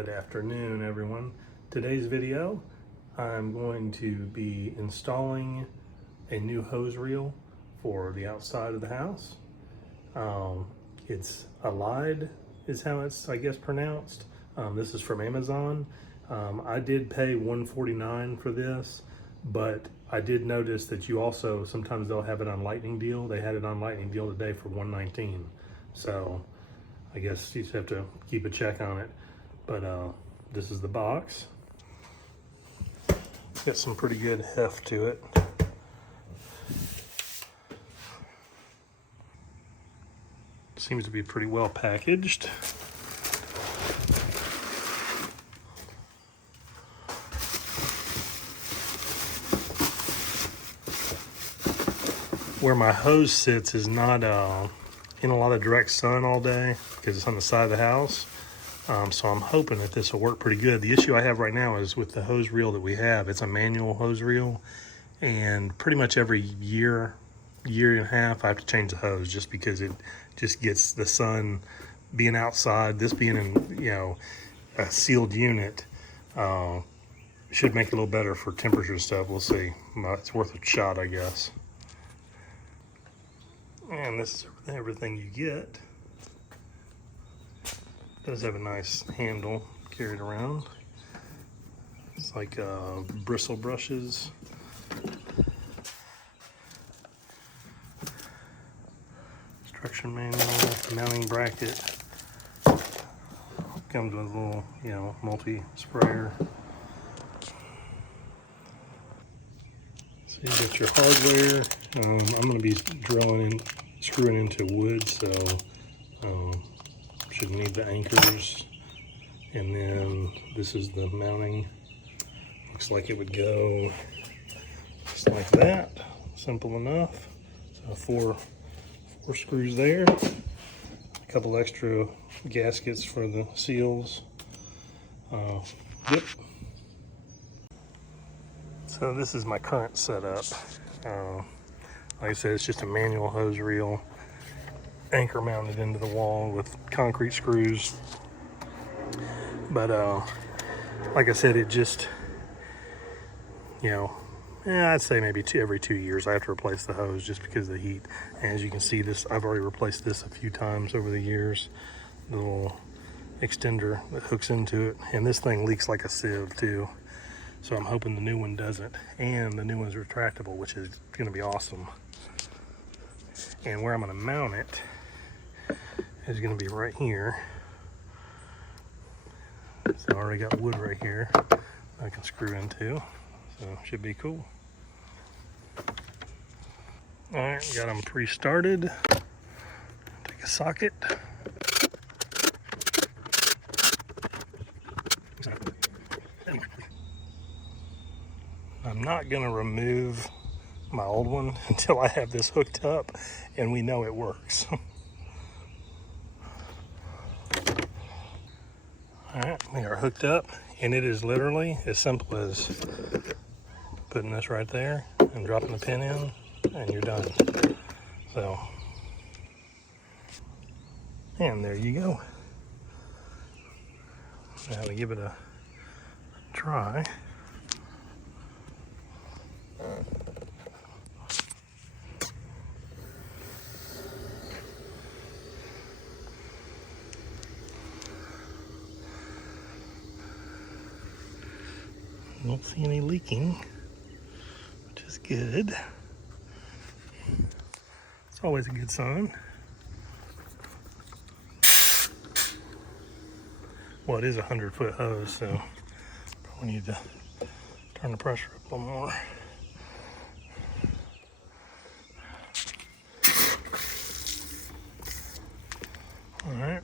Good afternoon, everyone. Today's video, I'm going to be installing a new hose reel for the outside of the house. It's Ayleid is how it's, I guess, pronounced. This is from Amazon. I did pay $149 for this, but I did notice that you also, sometimes they'll have it on Lightning Deal. They had it on Lightning Deal today for $119. So I guess you just have to keep a check on it. But this is the box. It's got some pretty good heft to it. Seems to be pretty well packaged. Where my hose sits is not in a lot of direct sun all day because it's on the side of the house. So I'm hoping that this will work pretty good. The issue I have right now is with the hose reel that we have. It's a manual hose reel, and pretty much every year and a half I have to change the hose just because it just gets the sun being outside. This being in a sealed unit should make it a little better for temperature and stuff. We'll see. It's worth a shot, I guess. And this is everything you get. It does have a nice handle carried around. It's like bristle brushes. Instruction manual, mounting bracket. Comes with a little, multi-sprayer. So you got your hardware. I'm going to be screwing into wood, so should need the anchors. And then this is the mounting. Looks like it would go just like that. Simple enough. So four screws there. A couple extra gaskets for the seals. Yep. So this is my current setup. Like I said, it's just a manual hose reel, anchor mounted into the wall with concrete screws. But like I said, it just, I'd say maybe every 2 years I have to replace the hose just because of the heat. And as you can see, I've already replaced this a few times over the years. The little extender that hooks into it, and this thing leaks like a sieve too. So I'm hoping the new one doesn't, and the new one's retractable, which is going to be awesome. And where I'm going to mount it is going to be right here. So I already got wood right here I can screw into, so should be cool. All right, got them pre-started. Take a socket. I'm not going to remove my old one until I have this hooked up and we know it works. All right, we are hooked up, and it is literally as simple as putting this right there and dropping the pin in, and you're done. So, and there you go. Now to give it a try. Don't see any leaking, which is good. It's always a good sign. Well, it is a 100-foot hose, so probably need to turn the pressure up a little more. All right.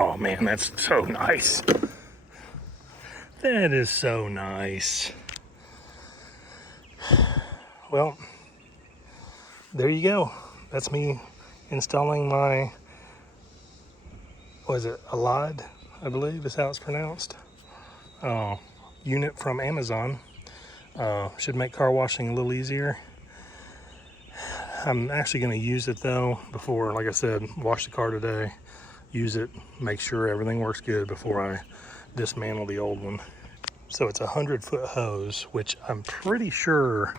Oh man, that's so nice. That is so nice. Well, there you go. That's me installing my, what is it, Ayleid, I believe is how it's pronounced, unit from Amazon. Should make car washing a little easier. I'm actually going to use it though before, like I said, wash the car today, use it, make sure everything works good before I dismantle the old one. So it's a 100-foot hose, which I'm pretty sure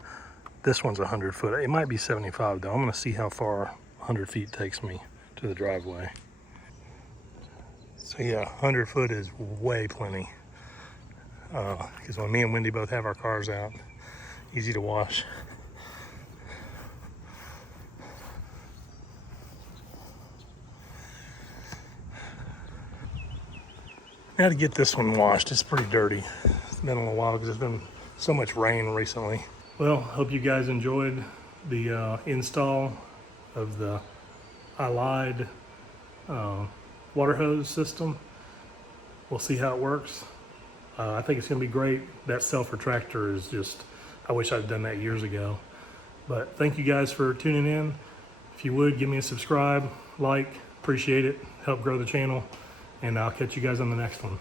this one's 100 foot. It might be 75 though. I'm going to see how far 100 feet takes me to the driveway. So yeah, 100 foot is way plenty. Because when me and Wendy both have our cars out, easy to wash. Now to get this one washed, it's pretty dirty. It's been a little while because there's been so much rain recently. Well, hope you guys enjoyed the install of the Ayleid water hose system. We'll see how it works. I think it's gonna be great. That self-retractor is just, I wish I'd done that years ago. But thank you guys for tuning in. If you would, give me a subscribe, like, appreciate it, help grow the channel, and I'll catch you guys on the next one.